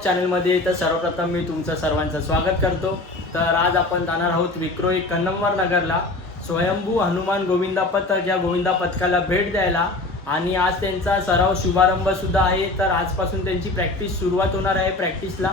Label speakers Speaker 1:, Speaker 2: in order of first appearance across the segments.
Speaker 1: Blog चॅनलमध्ये तर सर्वप्रथम मी तुमचं सर्वांचं स्वागत करतो. तर आज आपण जाणार आहोत विक्रोई कन्नमवार नगरला. स्वयंभू हनुमान गोविंदा पथक या गोविंदा पथकाला भेट द्यायला. आणि आज त्यांचा सराव शुभारंभसुद्धा आहे. तर आजपासून त्यांची प्रॅक्टिस सुरुवात होणार आहे प्रॅक्टिसला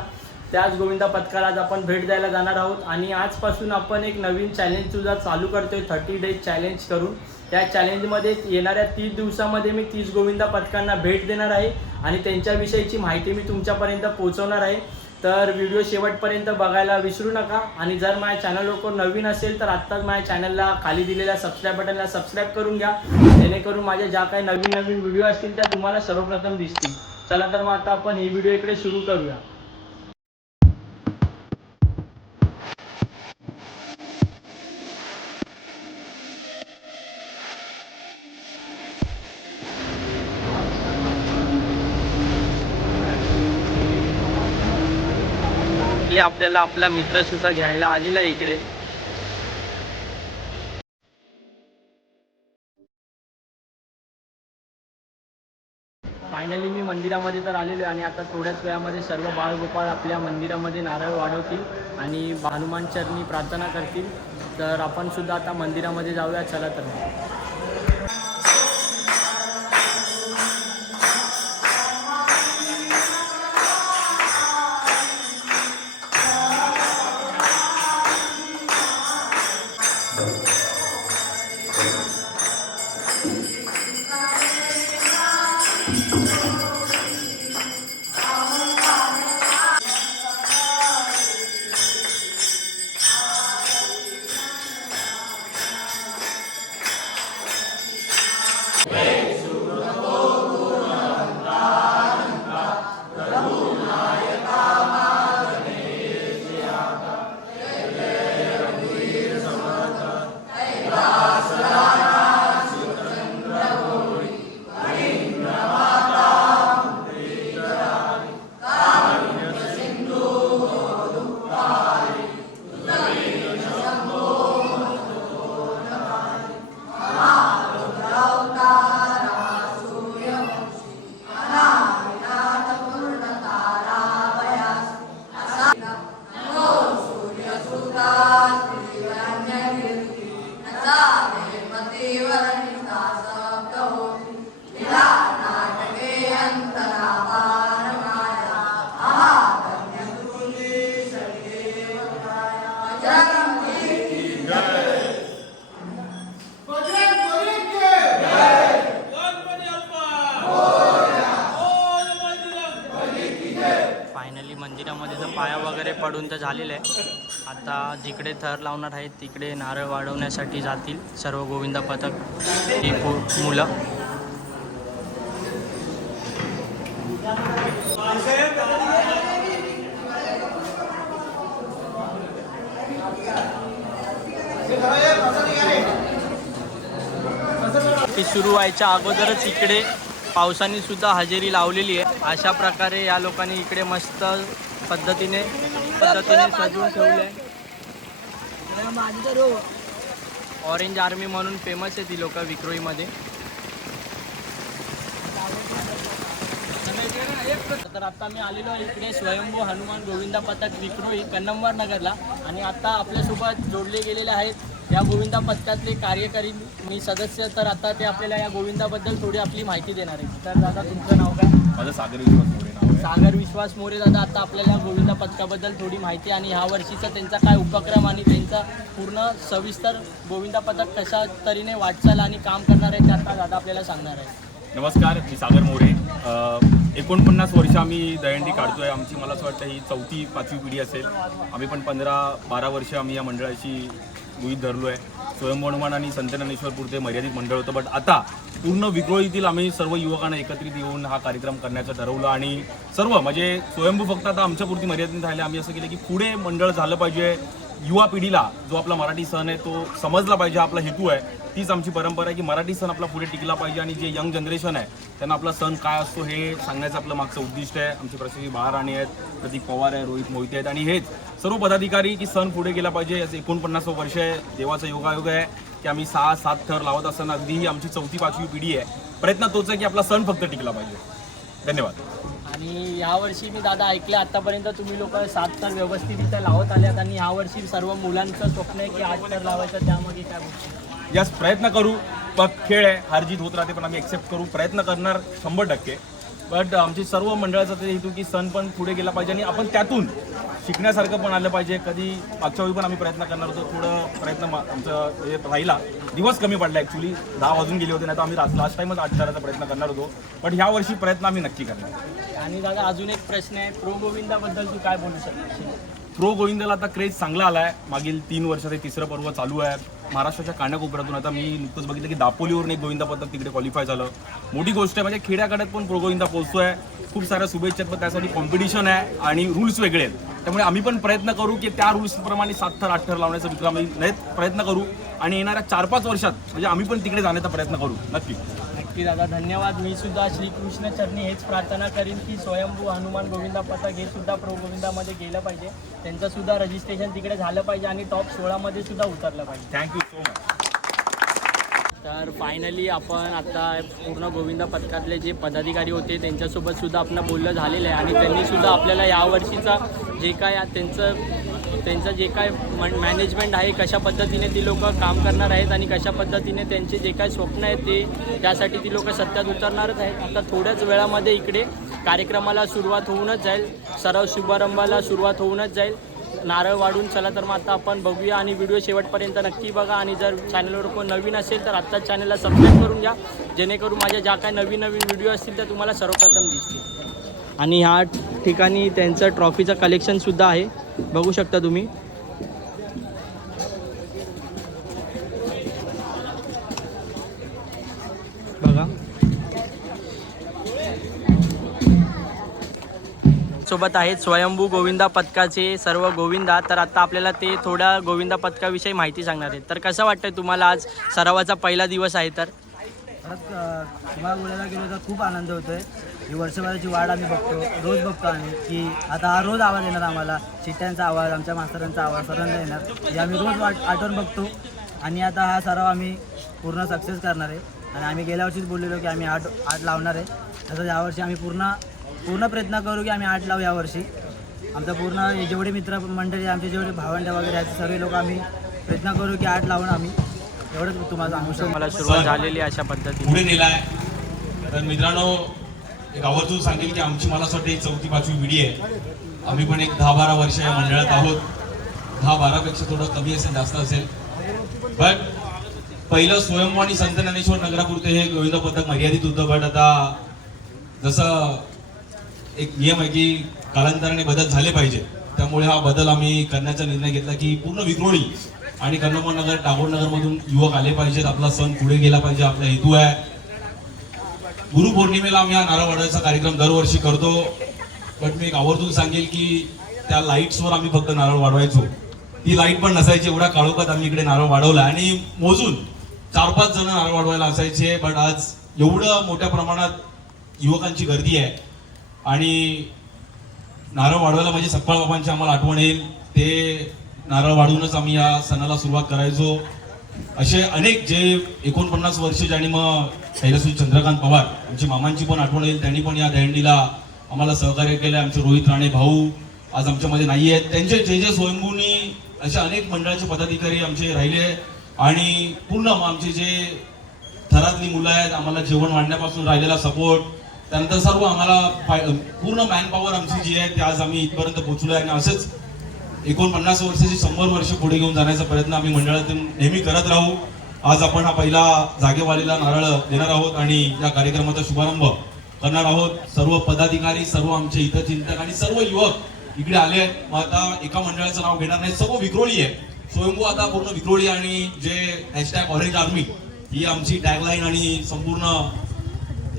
Speaker 1: त्याच गोविंदा पथकाला आज आपण भेट द्यायला जाणार आहोत. आणि आजपासून आपण एक नवीन चॅलेंज सुद्धा चालू करतोय. थर्टी डेज चॅलेंज करून. त्या चॅलेंजमध्ये येणाऱ्या तीस दिवसामध्ये मी तीस गोविंदा पथकांना भेट देणार आहे. आणि त्यांच्याविषयीची माहिती मी तुमच्यापर्यंत पोहोचवणार आहे. तर व्हिडिओ शेवटपर्यंत बघायला विसरू नका. आणि जर माझ्या चॅनल लोक नवीन असेल तर आत्ताच माझ्या चॅनलला खाली दिलेल्या सबस्क्राईब बटनला सबस्क्राईब करून घ्या. जेणेकरून माझ्या ज्या काही नवीन नवीन व्हिडिओ असतील त्या तुम्हाला सर्वप्रथम दिसतील. चला तर मग आता आपण ही व्हिडिओ इकडे सुरू करूया. आपले आपल्याला आपला मित्र सुद्धा घ्यायला आलेला आहे इकडे. फायनली मी मंदिरामध्ये तर आलेलो आहे आणि आता थोड्याच वेळामध्ये सर्व बाळगोपाळ आपल्या मंदिरामध्ये नारळ वाढवतील आणि हनुमान चरणी प्रार्थना करतील. तर आपण सुद्धा आता मंदिरामध्ये जाऊया. चला तर जिकडे थर लावणार आहेत तिकडे नारळ वाढवण्यासाठी जातील सर्व गोविंदा पथक ही मुलं. ती सुरू व्हायच्या अगोदरच इकडे पावसाने सुद्धा हजेरी लावलेली आहे. अशा प्रकारे या लोकांनी इकडे मस्त पद्धतीने पद्धतीने सजवून ठेवले ऑरेंज आर्मी म्हणून फेमस आहे ती लोक विक्रोळीमध्ये. तर आता मी आलेलो आहे इकडे स्वयंभू हनुमान गोविंदा पथक विक्रोळी कन्नमवार नगरला. आणि आता आपल्यासोबत जोडले गेलेले आहेत या गोविंदा पथकातले कार्यकारी मी सदस्य. तर आता ते आपल्याला या गोविंदाबद्दल थोडी आपली माहिती देणार आहेत. तर दादा तुमचं नाव काय?
Speaker 2: माझं सागर विश्वास. आहे
Speaker 1: सागर विश्वास मोरे दादा आता आपल्याला गोविंदा पथकाबद्दल थोडी माहिती आणि ह्या वर्षीचा त्यांचा काय उपक्रम आणि त्यांचा पूर्ण सविस्तर गोविंदा पथक कशा तऱ्हेने वाटचाल आणि काम करणार आहे ते आता दादा आपल्याला सांगणार आहे.
Speaker 2: नमस्कार मी सागर मोरे. एकोणपन्नास वर्ष आम्ही दयंडी काढतो आहे आमची मला असं वाटतं ही चौथी पाचवी पिढी असेल. आम्ही पण पंधरा बारा वर्ष आम्ही या मंडळाशी गृहित धरलो आहे स्वयंभू आणि संत ज्ञानेश्वरपुरते मर्यादित मंडळ होतं. बट आता पूर्ण विक्रोळीतील आम्ही सर्व युवकांना एकत्रित येऊन हा कार्यक्रम करण्याचं ठरवलं आणि सर्व म्हणजे स्वयंभू फक्त आता आमच्यापुरती मर्यादित राहिले. आम्ही असं केलं की पुढे मंडळ झालं पाहिजे. युवा पिढीला जो आपला मराठी सण आहे तो समजला पाहिजे आपला हेतू आहे. तीच आमची परंपरा आहे की मराठी सण आपला पुढे टिकला पाहिजे आणि जे यंग जनरेशन आहे त्यांना आपला सण काय असतो हे सांगण्याचं आपलं मागचं उद्दिष्ट आहे. आमचे प्रसिद्धी महाराणी आहेत प्रतीक पवार आहे रोहित मोहिते आहेत आणि हेच सर्व पदाधिकारी की सण पुढे गेला पाहिजे. याचं एकोणपन्नासवं वर्ष आहे देवाचा योगायोग आहे की आम्ही सहा सात थर लावत असताना अगदी ही आमची चौथी पाचवी पिढी आहे. प्रयत्न तोच आहे की आपला सण फक्त टिकला पाहिजे. धन्यवाद.
Speaker 1: आणि यावर्षी मी दादा ऐकले आतापर्यंत तुम्ही लोक सात तर व्यवस्थित इथं लावत आल्यात आणि यावर्षी सर्व मुलांचं स्वप्न आहे की आठ तर लावायचं त्यामध्ये काय गोष्टी
Speaker 3: यस प्रयत्न करू. पण खेळ आहे हारजीत होत राहते पण आम्ही एक्सेप्ट करू. प्रयत्न करणार शंभर टक्के. बट आमची सर्व मंडळाचा ते हेतू की सण पण पुढे गेला पाहिजे आणि आपण त्यातून शिकण्यासारखं पण आलं पाहिजे. कधी मागच्या वेळी पण आम्ही प्रयत्न करणार होतो. थोडं प्रयत्न आमचं हे राहिला. दिवस कमी पडला ॲक्च्युली दहा वाजून गेले होते नाही तर आम्ही लास्ट टाईमच आठ करायचा प्रयत्न करणार होतो. पण ह्या वर्षी प्रयत्न आम्ही नक्की करणार.
Speaker 1: आणि दादा अजून एक प्रश्न आहे. प्रो गोविंदाबद्दल तू काय बोलू शकतो
Speaker 3: प्रो गोविंदाला आता क्रेज चांगला आला आहे मागील तीन वर्षात हे तिसरं पर्व चालू आहे. महाराष्ट्राच्या कानाकोपऱ्यातून आता मी नुकतंच बघितलं की दापोलीवरून एक गोविंदा पद्धत तिकडे क्वालिफाय झालं. मोठी गोष्ट आहे म्हणजे खेड्याकडे पण प्रो गोविंदा पोहोचतो आहे खूप साऱ्या शुभेच्छा पण त्यासाठी कॉम्पिटिशन आहे आणि रूल्स वेगळे आहेत. त्यामुळे आम्ही पण प्रयत्न करू की त्या रूल्सप्रमाणे सात थर आठ थर लावण्याचा विक्रम आम्ही प्रयत्न करू. आणि येणाऱ्या चार पाच वर्षात म्हणजे आम्ही पण तिकडे जाण्याचा प्रयत्न करू. नक्की.
Speaker 1: नक्की दादा धन्यवाद. मी सुद्धा श्रीकृष्ण चरणी हेच प्रार्थना करीन की स्वयंभू हनुमान गोविंदा पथक हे सुद्धा प्रो गोविंदामध्ये गेलं पाहिजे. त्यांचं सुद्धा रजिस्ट्रेशन तिकडे झालं पाहिजे आणि टॉप सोळामध्ये सुद्धा उतरलं पाहिजे.
Speaker 3: थँक्यू सो मच
Speaker 1: तर फायनली आपण आता पूर्ण गोविंदा पथकातले जे पदाधिकारी होते त्यांच्यासोबत सुद्धा आपलं बोलणं झालेलं आहे. आणि त्यांनी सुद्धा आपल्याला यावर्षीचा जे काय त्यांचं त्यांचं जे काय मॅनेजमेंट आहे कशा पद्धतीने ती लोक काम करणार आहेत आणि कशा पद्धतीने त्यांचे जे काय स्वप्न आहेत ते त्यासाठी ती लोक सत्यात उतरणारच आहेत. आता थोड्याच वेळामध्ये इकडे कार्यक्रमाला सुरुवात होऊनच जाईल. सर्व शुभारंभाला सुरुवात होऊनच जाईल. नारळ वाढून चला तर मग आता आपण बघूया आणि व्हिडिओ शेवटपर्यंत नक्की बघा. आणि जर चॅनलवर कोण नवीन असेल तर आत्ताच चॅनलला सबस्क्राईब करून घ्या. जेणेकरून माझ्या ज्या काही नवीन नवीन व्हिडिओ असतील त्या तुम्हाला सर्वप्रथम दिसतील. आणि ह्या ठिकाणी त्यांचं ट्रॉफीचं कलेक्शनसुद्धा आहे. बघू शकता तुम्ही. बघा. सोबत आहेत स्वयंभू गोविंदा पथकाचे सर्व गोविंदा. तर आता आपल्याला ते थोड्या गोविंदा पथकाविषयी माहिती सांगणार आहेत. तर कसं वाटतंय तुम्हाला आज सरावाचा पहिला दिवस आहे तर?
Speaker 4: तुम्हाला बोलायला गेलो तर खूप आनंद होतोय. ही वर्षभराची वाढ आम्ही बघतो रोज बघतो आम्ही की आता हा रोज आवाज येणार आम्हाला चिट्ट्यांचा आवाज आमच्या मास्तरांचा आवाज सर्वांचा येणार. हे आम्ही रोज वाट आठवण बघतो आणि आता हा सराव आम्ही पूर्ण सक्सेस करणार आहे. आणि आम्ही गेल्या वर्षीच बोललेलो की आम्ही आठ आठ लावणार आहे. तसंच यावर्षी आम्ही पूर्ण पूर्ण प्रयत्न करू की आम्ही आठ लावू यावर्षी आमचा पूर्ण हे जेवढे मित्र मंडळी आमचे जेवढे भावंड वगैरे आहेत सर्व लोक आम्ही प्रयत्न करू की आठ लावून आम्ही. एवढंच तुम्हाला सांगू शकतो.
Speaker 1: मला सुरुवात झालेली आहे अशा पद्धतीने.
Speaker 2: तर मित्रांनो एक आवर्जून सांगेल की आमची मला असं वाटतं ही चौथी पाचवी पिढी आहे. आम्ही पण एक दहा बारा वर्ष या मंडळात आहोत. दहा बारापेक्षा थोडं कमी असेल जास्त असेल. बट पहिलं स्वयंभू आणि संत ज्ञानेश्वर नगरापुरते हे गोविंद पथक मर्यादित होतं. बट आता जसं एक नियम आहे की कालांतराने बदल झाले पाहिजे. त्यामुळे हा बदल आम्ही करण्याचा निर्णय घेतला की पूर्ण विक्रोळी आणि कन्नमनगर टागोर नगरमधून युवक आले पाहिजेत. आपला सण पुढे गेला पाहिजे. आपला हेतू आहे. गुरुपौर्णिमेला आम्ही हा नारळ वाढायचा कार्यक्रम दरवर्षी करतो. बट मी एक आवर्जून सांगेल की त्या लाईट्सवर आम्ही फक्त नारळ वाढवायचो. ती लाइट पण नसायची एवढा काळोखात आम्ही इकडे नारळ वाढवला. आणि मोजून चार पाच जण नारळ वाढवायला असायचे बट आज एवढं मोठ्या प्रमाणात युवकांची गर्दी आहे. आणि नारळ वाढवायला म्हणजे सप्पाळ बाबांची आम्हाला आठवण येईल. ते नारळ वाढवूनच आम्ही या सणाला सुरुवात करायचो. असे अनेक जे एकोणपन्नास वर्षाचे आणि मग कैलासू चंद्रकांत पवार आमची मामांची पण आठवण येईल त्यांनी पण या दहंडीला आम्हाला सहकार्य केलं आमचे रोहित राणे भाऊ आज आमच्यामध्ये नाही आहेत त्यांचे जे जे स्वयंभूनी अशा अनेक मंडळाचे पदाधिकारी आमचे राहिले आणि पूर्ण आमचे जे थरातली मुलं आहेत आम्हाला जेवण वाढण्यापासून राहिलेला सपोर्ट त्यानंतर सर्व आम्हाला पूर्ण मॅन पॉवर आमची जी आहे ती आज आम्ही इथपर्यंत पोहोचलो आहे आणि असंच एकोणपन्नास वर्षाची शंभर वर्ष पुढे घेऊन जाण्याचा प्रयत्न आम्ही मंडळातून नेहमी करत राहू. आज आपण हा पहिला जागेवालीला नारळ देणार आहोत आणि या कार्यक्रमाचा शुभारंभ करणार आहोत. सर्व पदाधिकारी सर्व आमचे हितचिंतक आणि सर्व युवक इकडे आले आहेत. मग आता एका मंडळाचं नाव घेणार नाही सर्व विक्रोळी आहे स्वयंभू आता पूर्ण विक्रोळी आणि जे हॅशटॅग ऑरेंज आर्मी ही आमची टॅगलाईन आणि संपूर्ण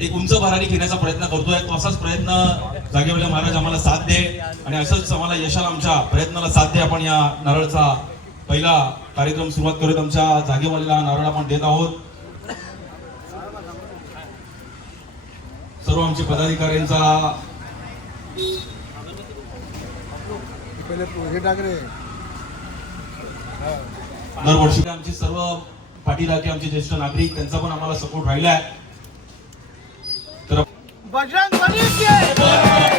Speaker 2: एक उंच भरारी घेण्याचा प्रयत्न करतोय. तो असाच प्रयत्न जागेवाले महाराज आम्हाला साथ दे आणि असंच आम्हाला यशाला आमच्या प्रयत्नाला साथ दे. आपण या नारळचा पहिला कार्यक्रम सुरुवात करूयात. आमच्या जागेवालीला नारळ आपण देत आहोत. सर्व आमचे पदाधिकाऱ्यांचा दरवर्षी आमचे सर्व पाठीराखे आमचे ज्येष्ठ नागरिक त्यांचा पण आम्हाला सपोर्ट राहिला आहे
Speaker 5: बजरंग बली के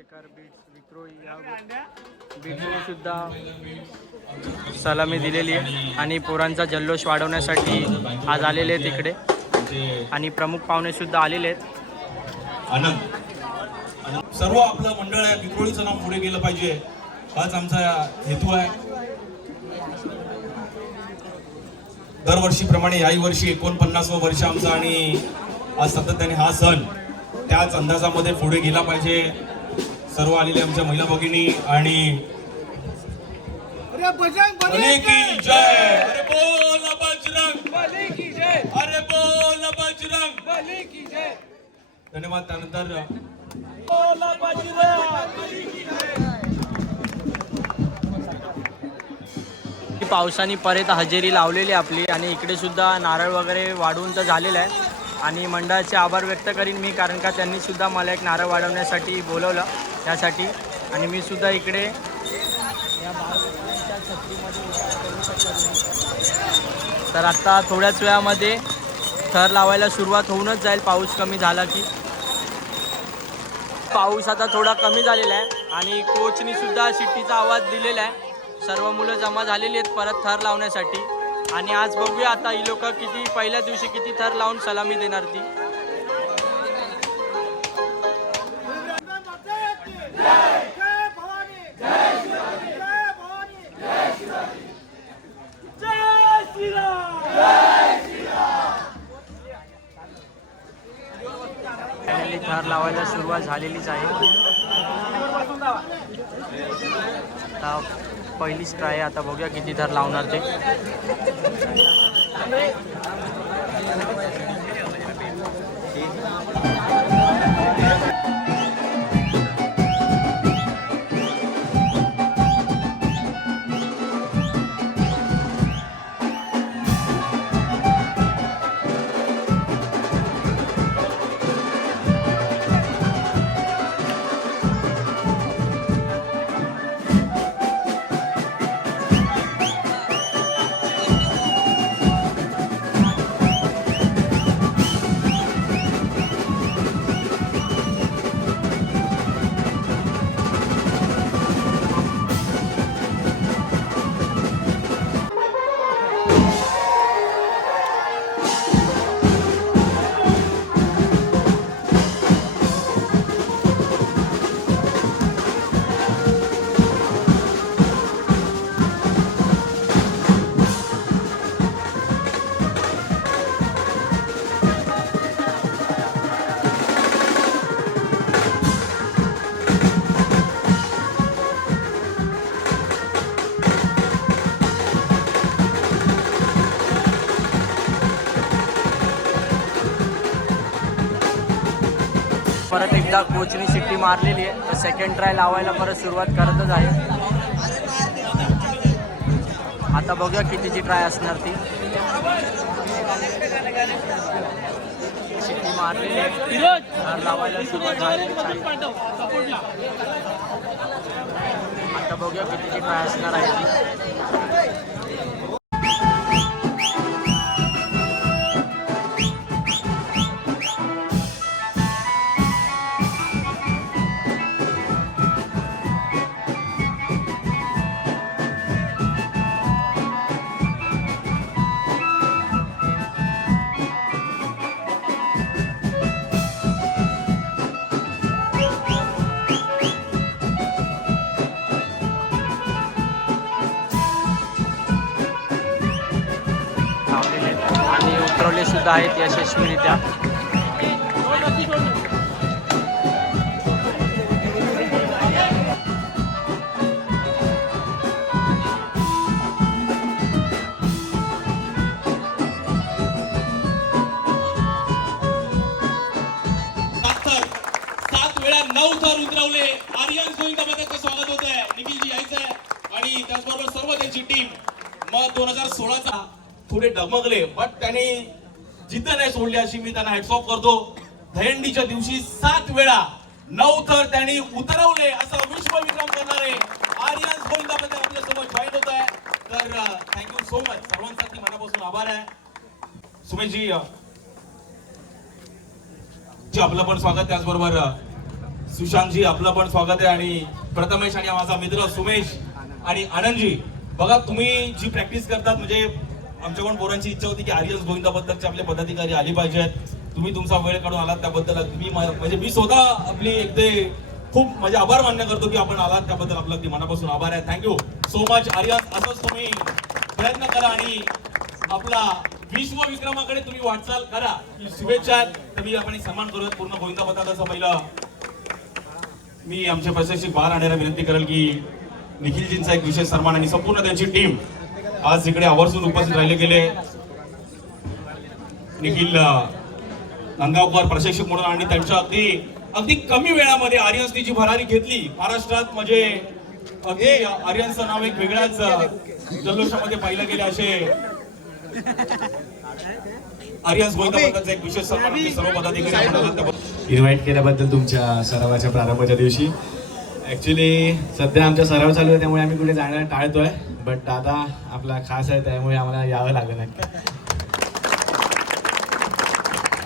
Speaker 1: या बीटीने सुद्धा सलामी दिलेली आहे. आणि पोरांचा जल्लोष वाढवण्यासाठी आज आलेले आहेत इकडे. आणि प्रमुख पाहुणे सुद्धा आलेले आहेत.
Speaker 2: आनंद. सर्व आपलं मंडळ आहे विक्रोळीचं नाव पुढे गेलं पाहिजे. हाच आमचा हेतू आहे. दरवर्षीप्रमाणे याही वर्षी एकोणपन्नासवं वर्ष आमचं आणि आज सातत्याने हा सण त्याच अंदाजामध्ये पुढे गेला पाहिजे. सर्व आलेले आमच्या महिला भगिनी आणि
Speaker 5: अरे बजरंग
Speaker 2: बली की जय. अरे बोल बजरंग. बली की जय. अरे बोल बजरंग. बली की जय. धन्यवाद त्यानंतर
Speaker 1: पावसाने परत हजेरी लावलेली आहे आपली आणि इकडे सुद्धा नारळ वगैरे वाढवून तर झालेलं आहे. आणि मंडळाचे आभार व्यक्त करीन मी कारण का त्यांनी सुद्धा मला एक नारळ वाढवण्यासाठी बोलवलं. त्यासाठी. आणि मी सुद्धा इकडे या छत्रीमध्ये तर आत्ता थोड्याच वेळामध्ये थर लावायला सुरुवात होऊनच जाईल. पाऊस कमी झाला की. पाऊस आता थोडा कमी झालेला आहे. आणि कोचनी सुद्धा शिट्टीचा आवाज दिलेला आहे. सर्व मुलं जमा झालेली आहेत परत थर लावण्यासाठी. आणि आज बघूया आता ही लोक किती पहिल्या दिवशी किती थर लावून सलामी देणार ती. झालेलीच आहे. आता पहिलीच ट्राय आता बघूया किती धर लावणार ते. परत एकदा कोचनी शिट्टी मारलेली आहे. तर सेकंड ट्राय लावायला परत सुरुवात करतच आहे. आता बघूया कितीची ट्राय असणार ती. शिट्टी मारलेली आहे. लावायला सुरुवात झाली आता बघूया कितीची ट्राय असणार आहे ती. उतरवले सुद्धा आहेत यशस्वीरित्या.
Speaker 2: सात सात वेळा नऊ थर उतरवले. आर्यन गोविंदा पथकचं स्वागत होत आहे. निखिलजी यायचंय आणि त्याचबरोबर सर्व त्यांची टीम मग दोन हजार सोळाचा थोडे डगमगले. बट त्यांनी जिद्द नाही सोडली अशी मी त्यांना हॅट्स करतो. दहंडीच्या दिवशी सात वेळा नऊ तर त्यांनी उतरवले असं विश्वविक्रम करणारे आर्यन गोविंदामध्ये आपल्यासोबत जॉईन होत आहे. तर थँक्यू सो मच सर्वांसाठी मनापासून आभार आहे. सुमेशजी जी आपलं पण स्वागत त्याचबरोबर सुशांतजी आपलं पण स्वागत आहे. आणि प्रथमेश आणि माझा मित्र सुमेश आणि आनंदजी. बघा तुम्ही जी प्रॅक्टिस करतात म्हणजे आमच्याकडून पोरांची इच्छा होती की आर्यस गोविंदा आपले पदाधिकारी आले पाहिजेत. तुम्ही तुमचा वेळ काढून आलात त्याबद्दल मी म्हणजे मी स्वतः आपली एक ते खूप म्हणजे आभार मान्य करतो की आपण आलात त्याबद्दल आपलं अगदी मनापासून आभार आहे. थँक्यू सो मच आर्यस असंच तुम्ही प्रयत्न करा आणि आपला विश्व विक्रमाकडे तुम्ही वाटचाल करा. शुभेच्छा. तुम्ही आपण सन्मान करूयात. पूर्ण गोविंदा पथकाचा पहिला मी आमच्या प्रशासक बाहेर आणायला विनंती करेल की निखिलजींचा एक विशेष सन्मान आणि संपूर्ण त्यांची टीम आज इकडे आवर्जून उपस्थित राहिले गेले. निखिल अं, गंगावकर प्रशिक्षक म्हणून आणि त्यांच्या अगदी अगदी कमी वेळामध्ये आर्यन्सनी जी भरारी घेतली महाराष्ट्रात म्हणजे अगदी आर्यन्सचं नाव एक वेगळ्याच जल्लोषामध्ये पाहिलं गेले असे. एक विशेष सर्व
Speaker 6: इन्व्हाइट केल्याबद्दल तुमच्या सरावाच्या प्रारंभाच्या दिवशी. ऍक्च्युली सध्या आमचा सराव चालू आहे त्यामुळे आम्ही कुठे जाण्याला टाळतोय. बट दादा आपला खास आहे त्यामुळे आम्हाला यावं लागलं नक्की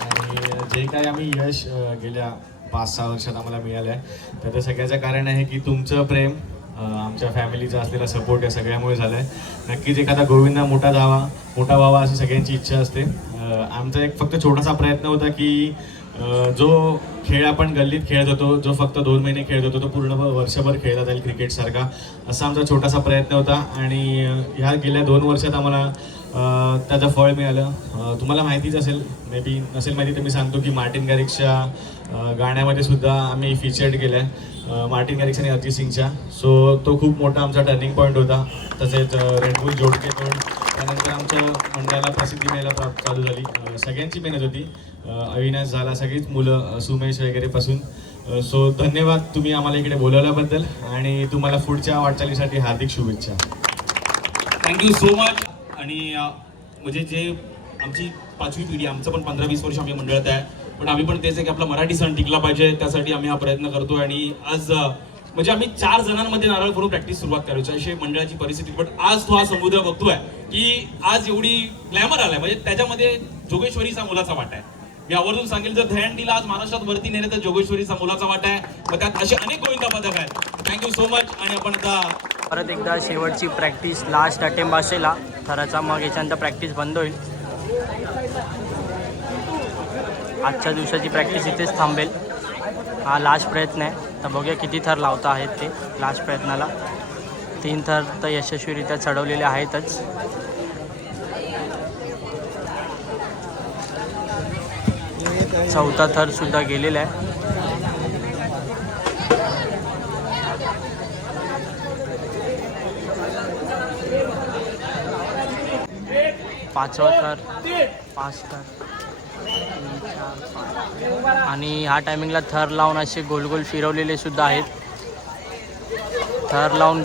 Speaker 6: आणि जे काही आम्ही यश गेल्या पाच सहा वर्षात आम्हाला मिळालं आहे त्याचं सगळ्याचं कारण आहे की तुमचं प्रेम आमच्या फॅमिलीचा असलेला सपोर्ट या सगळ्यामुळे झाला आहे. नक्कीच एखादा गोविंदा मोठा जावा मोठा व्हावा अशी सगळ्यांची इच्छा असते. आमचा एक फक्त छोटासा प्रयत्न होता की जो खेळ आपण गल्लीत खेळत होतो जो फक्त दोन महिने खेळत होतो तो पूर्ण वर्षभर खेळला जाईल क्रिकेटसारखा असा आमचा छोटासा प्रयत्न होता. आणि ह्या गेल्या दोन वर्षात आम्हाला त्याचं फळ मिळालं. तुम्हाला माहितीच असेल मे बी नसेल माहिती तर मी सांगतो की मार्टिन गॅरिक्सच्या गाण्यामध्ये सुद्धा आम्ही फीचर्ड केलं आहे मार्टिन गॅरिक्स आणि अरिजित सिंगच्या. सो तो खूप मोठा आमचा टर्निंग पॉईंट होता. तसेच रेडबुल जोडके पण. त्यानंतर आमच्या मंडळाला प्रसिद्धी मिळायला प्राप्त चालू झाली. सगळ्यांची मेहनत होती. अविनाश झाला सगळीच मुलं सुमेश वगैरे पासून सो धन्यवाद तुम्ही आम्हाला इकडे बोलवल्याबद्दल आणि तुम्हाला पुढच्या वाटचालीसाठी हार्दिक शुभेच्छा.
Speaker 2: थँक्यू सो मच आणि म्हणजे जे आमची पाचवी पिढी आमचं पण पंधरा वीस वर्ष आम्ही मंडळात आहे. पण आम्ही पण तेच आहे की आपला मराठी सण टिकला पाहिजे त्यासाठी आम्ही हा प्रयत्न करतो आणि आज म्हणजे आम्ही चार जणांमध्ये नारळ करून प्रॅक्टिस सुरुवात करायची. अशी मंडळाची परिस्थिती. पण आज तो हा समुद्र बघतोय की आज एवढी ग्लॅमर आलाय. म्हणजे त्याच्यामध्ये जोगेश्वरीचा मुलाचा वाटा आहे. मी आवर्जून सांगेल जर दहंडीला आज महाराष्ट्रात वरती नेले तर जोगेश्वरीचा मुलाचा वाटा आहे. मग त्यात असे अनेक गोविंदा पदक आहेत. थँक्यू सो मच आणि आपण आता
Speaker 1: परत एकदा शेवटची प्रॅक्टिस लास्ट अटेम्प असेल हा. मग याच्यानंतर प्रॅक्टिस बंद होईल. आजच्या दिवसाची प्रॅक्टिस इथेच थांबेल. हा लास्ट प्रयत्न आहे. तर बघूया किती थर लावता आहेत ते लास्ट प्रयत्नाला. तीन थर तर यशस्वीरित्या चढवलेले आहेतच. चौथा थर सुद्धा गेलेला आहे. पाचवा थर पाच थर. आणि ह्या टायमिंगला थर लावून असे गोल गोल फिरवलेले सुद्धा आहेत. थर लावून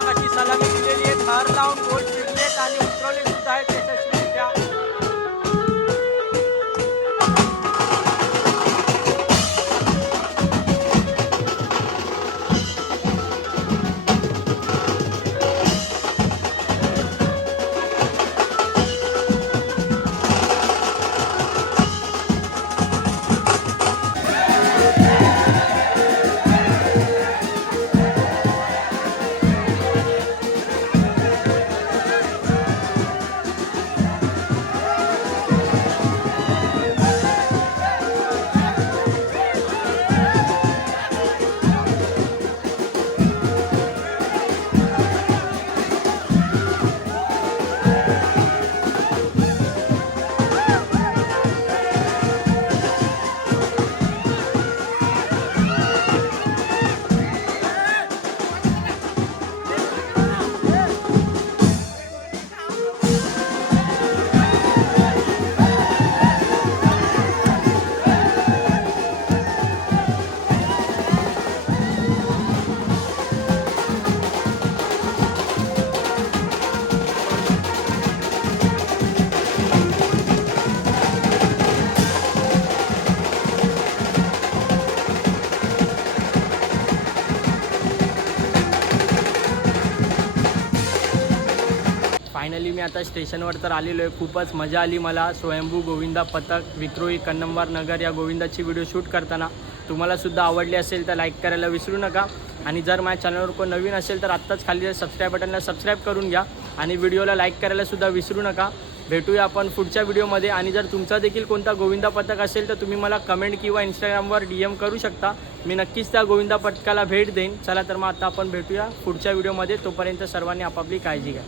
Speaker 1: मी आता स्टेशनवर तर आलेलो आहे. खूपच मजा आली मला. स्वयंभू गोविंदा पथक विक्रोळी कन्नंबर नगर या गोविंदाची व्हिडिओ शूट करताना. तुम्हालासुद्धा आवडली असेल तर लाईक करायला विसरू नका. आणि जर माझ्या चॅनलवर कोण नवीन असेल तर आत्ताच खाली सबस्क्राईब बटनला सबस्क्राईब करून घ्या. आणि व्हिडिओला लाईक करायलासुद्धा विसरू नका. भेटूया आपण पुढच्या व्हिडिओमध्ये आणि जर तुमचा देखील कोणता गोविंदा पथक असेल तर तुम्ही मला कमेंट किंवा इंस्टाग्रामवर डी एम करू शकता. मी नक्कीच त्या गोविंदा पथकाला भेट देईन. चला तर मग आता आपण भेटूया पुढच्या व्हिडिओमध्ये तोपर्यंत सर्वांनी आपापली काळजी घ्या.